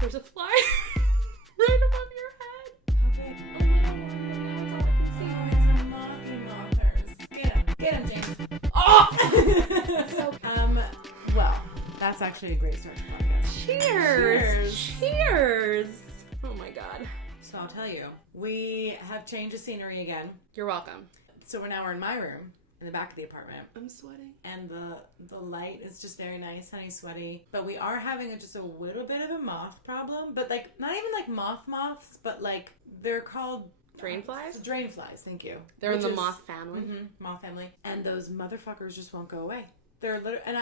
There's a fly right above your head. Okay. A little one. That's all I can see. Oh, it's a mothy mothers. Get him, James. Oh! Well, that's actually a great start to the podcast. Cheers! Cheers! Oh my god. So I'll tell you, we have changed the scenery again. You're welcome. So we're in my room, in the back of the apartment. I'm sweating. And the light is just very nice, honey, sweaty. But we are having just a little bit of a moth problem. But like, not even like moths, but like, they're called... Drain flies? Drain flies, thank you. They're in the moth family. Mm-hmm, moth family. And those motherfuckers just won't go away. They're literally... And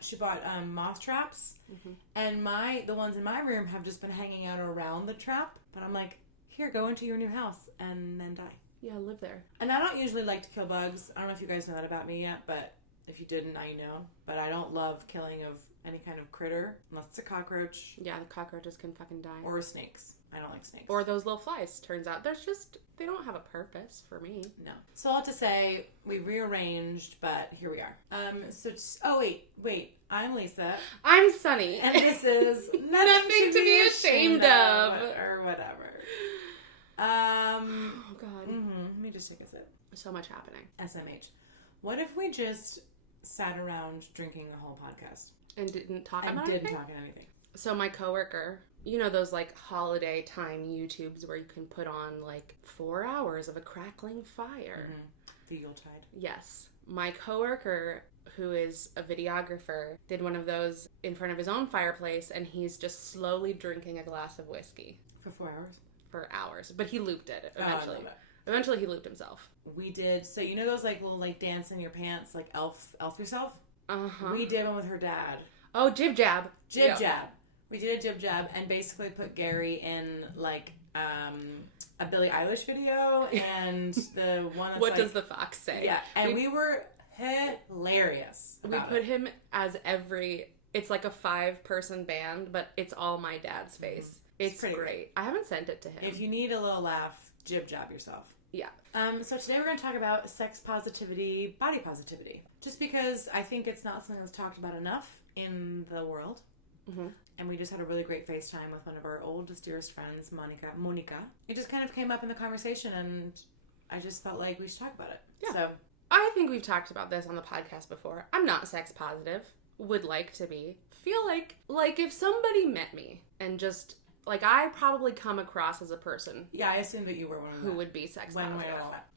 she bought moth traps. Mm-hmm. And the ones in my room have just been hanging out around the trap. But I'm like, here, go into your new house and then die. Yeah, live there. And I don't usually like to kill bugs. I don't know if you guys know that about me yet, but if you didn't, now you know. But I don't love killing of any kind of critter, unless it's a cockroach. Yeah, the cockroaches can fucking die. Or snakes. I don't like snakes. Or those little flies. Turns out they don't have a purpose for me. No. So I'll have to say, we rearranged, but here we are. Wait. I'm Lisa. I'm Sunny. And this is Nothing to be ashamed of. Or whatever. Oh, God. Mm-hmm. Let me just take a sip. So much happening. SMH. What if we just sat around drinking the whole podcast? And didn't talk And about didn't anything? talk about anything. So my coworker, you know those like holiday time YouTubes where you can put on like 4 hours of a crackling fire? Mm-hmm. The Yuletide. Yes. My coworker, who is a videographer, did one of those in front of his own fireplace, and he's just slowly drinking a glass of whiskey. For 4 hours? For hours. But he looped it eventually. Oh, I love it. Eventually he looped himself. We did, so you know those like little like dance in your pants, like elf yourself? Uh-huh. We did one with her dad. Oh, jib jab. Jib jab. We did a jib jab and basically put Gary in like a Billie Eilish video and the one that's What like, does the fox say? Yeah, and we were hilarious. We put him as it's like a 5-person band, but it's all my dad's face. Mm-hmm. It's pretty great. I haven't sent it to him. If you need a little laugh, jib jab yourself. Yeah. So today we're going to talk about sex positivity, body positivity. Just because I think it's not something that's talked about enough in the world. Mm-hmm. And we just had a really great FaceTime with one of our oldest, dearest friends, Monica. It just kind of came up in the conversation, and I just felt like we should talk about it. Yeah. So I think we've talked about this on the podcast before. I'm not sex positive. Would like to be. Feel like if somebody met me and just... Like, I probably come across as a person. Yeah, I assumed that you were one who would be sex positive.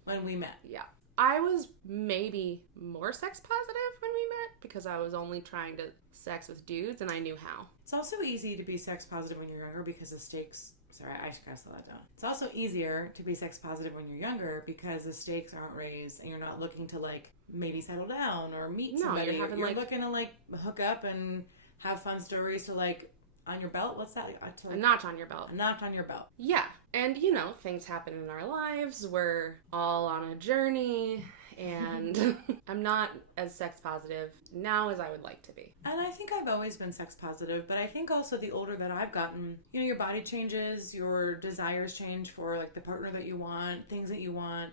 When we met. Yeah. I was maybe more sex positive when we met because I was only trying to sex with dudes and I knew how. It's also easy to be sex positive when you're younger because the stakes... Sorry, I should slow that down. It's also easier to be sex positive when you're younger because the stakes aren't raised and you're not looking to, like, maybe settle down or meet somebody. You're looking to, like, hook up and have fun stories to, like... On your belt? What's that? A notch on your belt. A notch on your belt. Yeah. And, things happen in our lives. We're all on a journey. And I'm not as sex positive now as I would like to be. And I think I've always been sex positive. But I think also the older that I've gotten, your body changes. Your desires change for, like, the partner that you want. Things that you want.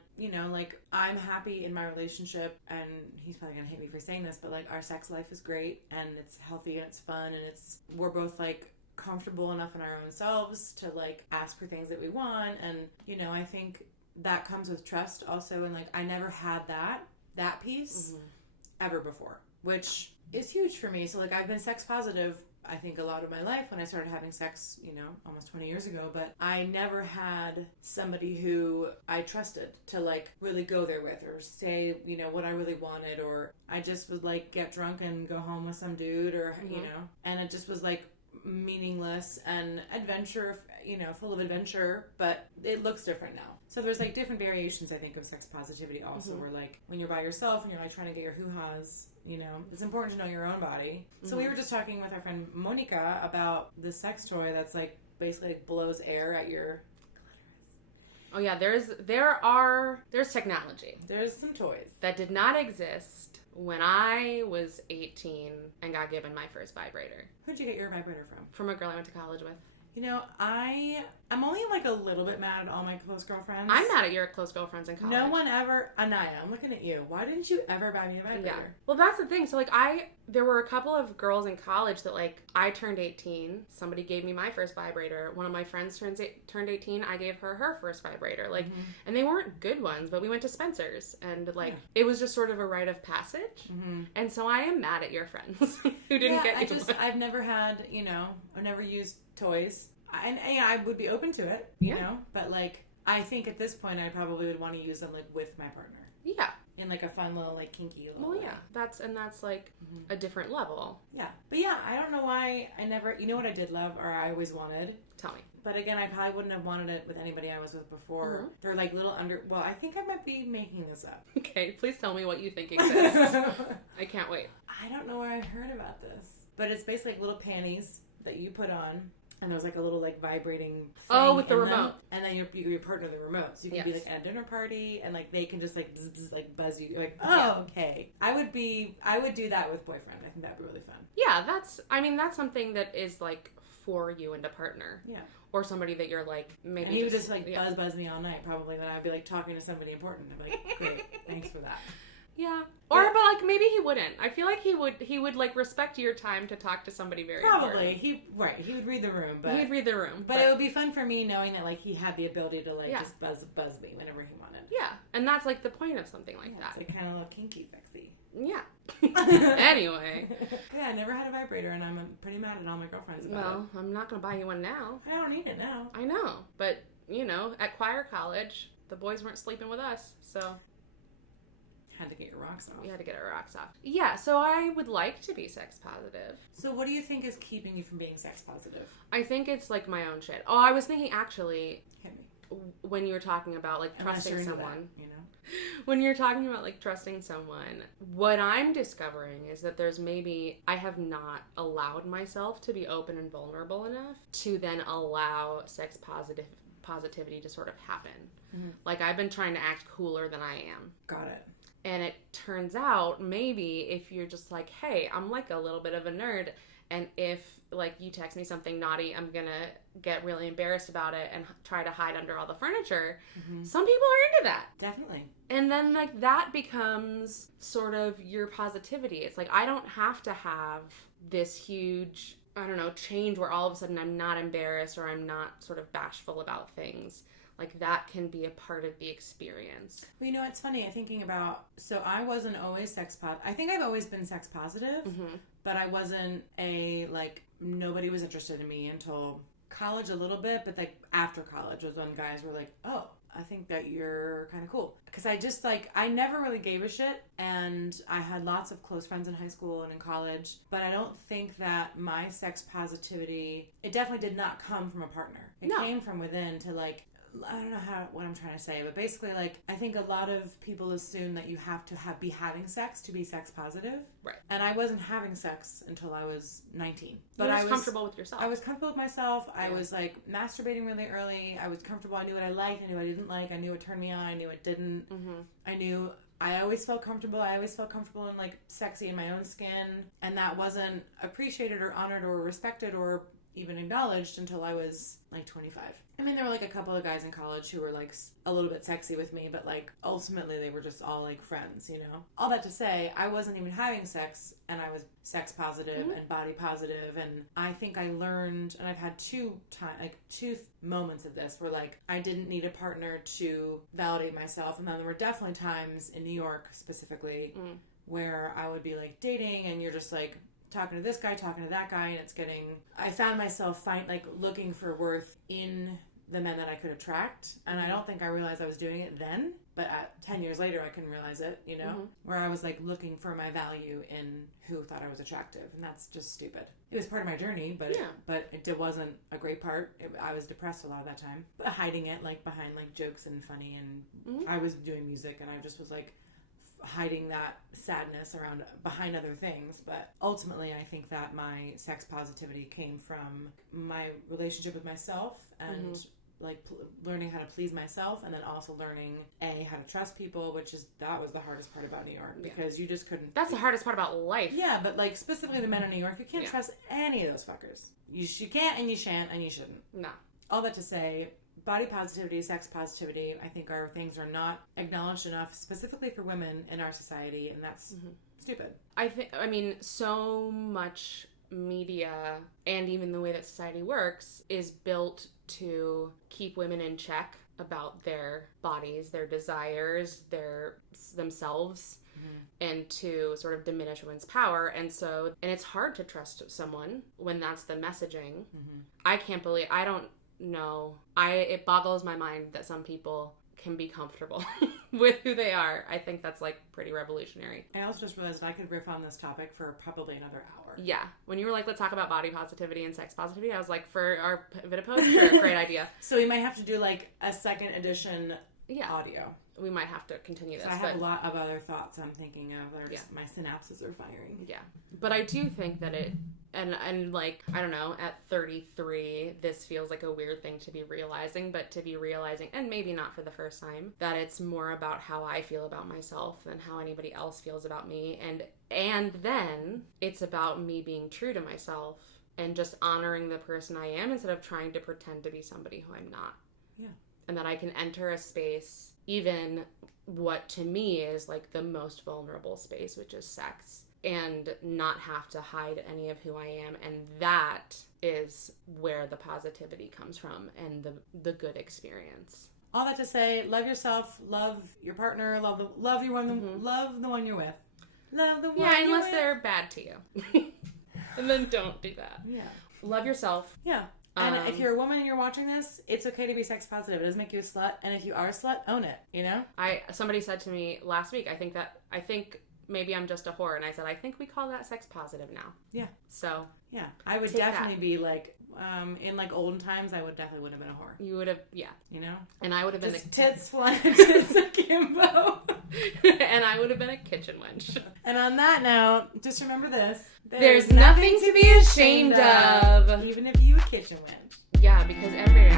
Like, I'm happy in my relationship. And he's probably going to hate me for saying this. But, like, our sex life is great. And it's healthy and it's fun. And we're both, like, comfortable enough in our own selves to, like, ask for things that we want. And, I think that comes with trust also. And, like, I never had that piece ever before, which is huge for me. So, like, I've been sex positive, I think, a lot of my life when I started having sex, almost 20 years ago. But I never had somebody who I trusted to, like, really go there with or say, what I really wanted. Or I just would, like, get drunk and go home with some dude or, and it just was, like, meaningless and adventure, full of adventure, but it looks different now. So there's, like, different variations, I think, of sex positivity also, where, like, when you're by yourself and you're, like, trying to get your hoo-has, it's important to know your own body. So we were just talking with our friend Monica about the sex toy that's, like, basically, like, blows air at your clitoris. Oh, yeah, there's technology. There's some toys. That did not exist when I was 18 and got given my first vibrator. Who'd you get your vibrator from? From a girl I went to college with. I'm only, like, a little bit mad at all my close girlfriends. I'm mad at your close girlfriends in college. No one ever... Anaya, I'm looking at you. Why didn't you ever buy me a vibrator? Yeah. Well, that's the thing. So, like, I there were a couple of girls in college that, like, I turned 18. Somebody gave me my first vibrator. One of my friends turned 18. I gave her first vibrator. Like, and they weren't good ones, but we went to Spencer's. And, like, it was just sort of a rite of passage. And so I am mad at your friends who didn't get you one. I've never had, I've never used toys. And I would be open to it, you know? But, like, I think at this point I probably would want to use them, like, with my partner. Yeah. In, like, a fun little, like, kinky little way. That's like a different level. Yeah. But yeah, I don't know why I never, you know what I did love, or I always wanted? Tell me. But again, I probably wouldn't have wanted it with anybody I was with before. They're like little well, I think I might be making this up. Okay, please tell me what you think exists. I can't wait. I don't know where I heard about this. But it's basically like little panties that you put on. And there's like a little like vibrating thing with the remote. Them, and then you can be your partner the remote. So you can be like at a dinner party and like they can just like bzz, bzz, like buzz you. You're like, okay. I would do that with boyfriend. I think that'd be really fun. Yeah, that's something that is like for you and a partner. Yeah. Or somebody that you're like, maybe. And he would just like buzz me all night probably when I'd be like talking to somebody important. I'd be like, great, thanks for that. Yeah. Or, but like, maybe he wouldn't. I feel like he would like respect your time to talk to somebody very probably. important. He would read the room, but he'd read the room. But it would be fun for me knowing that like he had the ability to like just buzz me whenever he wanted. Yeah. And that's like the point of something like that. It's like kind of a little kinky sexy. Yeah. Anyway. Yeah, I never had a vibrator and I'm pretty mad at all my girlfriends about it. Well, I'm not going to buy you one now. I don't need it now. I know. But, at choir college, the boys weren't sleeping with us, so... Had to get your rocks off. You had to get our rocks off. Yeah, so I would like to be sex positive. So what do you think is keeping you from being sex positive? I think it's like my own shit. Oh, I was thinking actually... Hit me. When you were talking about like trusting someone. That, When you're talking about like trusting someone, what I'm discovering is that there's maybe I have not allowed myself to be open and vulnerable enough to then allow sex positivity to sort of happen. Like I've been trying to act cooler than I am. Got it. And it turns out maybe if you're just like, hey, I'm like a little bit of a nerd, and if like you text me something naughty, I'm gonna get really embarrassed about it and try to hide under all the furniture. Some people are into that. Definitely. And then like that becomes sort of your positivity. It's like I don't have to have this huge, I don't know, change where all of a sudden I'm not embarrassed or I'm not sort of bashful about things. Like, that can be a part of the experience. Well, it's funny. I'm thinking about... So, I wasn't always sex positive. I think I've always been sex positive. But I wasn't nobody was interested in me until college a little bit. But, like, after college was when guys were like, oh, I think that you're kind of cool. Because I just, like... I never really gave a shit. And I had lots of close friends in high school and in college. But I don't think that my sex positivity... It definitely did not come from a partner. It came from within to, like... I don't know what I'm trying to say, but basically, like, I think a lot of people assume that you have to be having sex to be sex positive. Right. And I wasn't having sex until I was 19. But I was comfortable with yourself. I was comfortable with myself. Yeah. I was, like, masturbating really early. I was comfortable. I knew what I liked. I knew what I didn't like. I knew what turned me on. I knew what didn't. I always felt comfortable. I always felt comfortable and, like, sexy in my own skin. And that wasn't appreciated or honored or respected or even acknowledged until I was, like, 25. I mean, there were, like, a couple of guys in college who were, like, a little bit sexy with me, but, like, ultimately they were just all, like, friends, All that to say, I wasn't even having sex, and I was sex positive and body positive, and I think I learned, and I've had two moments of this where, like, I didn't need a partner to validate myself, and then there were definitely times in New York, specifically, where I would be, like, dating, and you're just, like... talking to this guy, talking to that guy, and I found myself looking for worth in the men that I could attract, and I don't think I realized I was doing it then, but 10 years later I couldn't realize it, where I was like looking for my value in who thought I was attractive, and that's just stupid. It was part of my journey, but it wasn't a great part. I was depressed a lot of that time, but hiding it like behind like jokes and funny, and I was doing music, and I just was like hiding that sadness behind other things. But ultimately I think that my sex positivity came from my relationship with myself and learning how to please myself, and then also learning how to trust people, that was the hardest part about New York, because you just couldn't. That's the hardest part about life. Yeah, but like specifically the men in New York, you can't trust any of those fuckers. You can't, and you shan't, and you shouldn't. No. All that to say, body positivity, sex positivity, I think are things are not acknowledged enough, specifically for women in our society, and that's stupid. I mean, so much media and even the way that society works is built to keep women in check about their bodies, their desires, themselves, and to sort of diminish women's power. And it's hard to trust someone when that's the messaging. I don't know. It boggles my mind that some people can be comfortable with who they are. I think that's like pretty revolutionary. I also just realized I could riff on this topic for probably another hour. Yeah. When you were like, let's talk about body positivity and sex positivity, I was like, for our Vidapode, sure, great idea. So we might have to do like a second edition audio. We might have to continue this. I have a lot of other thoughts I'm thinking of. My synapses are firing. Yeah. But I do think that and like, I don't know, at 33, this feels like a weird thing to be realizing, but to be realizing, and maybe not for the first time, that it's more about how I feel about myself than how anybody else feels about me. And then it's about me being true to myself and just honoring the person I am instead of trying to pretend to be somebody who I'm not. Yeah. And that I can enter a space, even what to me is like the most vulnerable space, which is sex, and not have to hide any of who I am. And that is where the positivity comes from and the good experience. All that to say, love yourself, love your partner, love the one you're with. Love the one Yeah, unless they're bad to you. And then don't do that. Yeah. Love yourself. Yeah. And if you're a woman and you're watching this, it's okay to be sex positive. It doesn't make you a slut. And if you are a slut, own it, you know? Somebody said to me last week, I think maybe I'm just a whore. And I said, I think we call that sex positive now. Yeah. So. Yeah. I would definitely be like, in like olden times, I definitely would have been a whore. You would have, yeah. You know? And I would have been just tits flying tits akimbo. And I would have been a kitchen wench. And on that note, just remember this. There's nothing to be ashamed of. Even if you a kitchen wench. Yeah, because every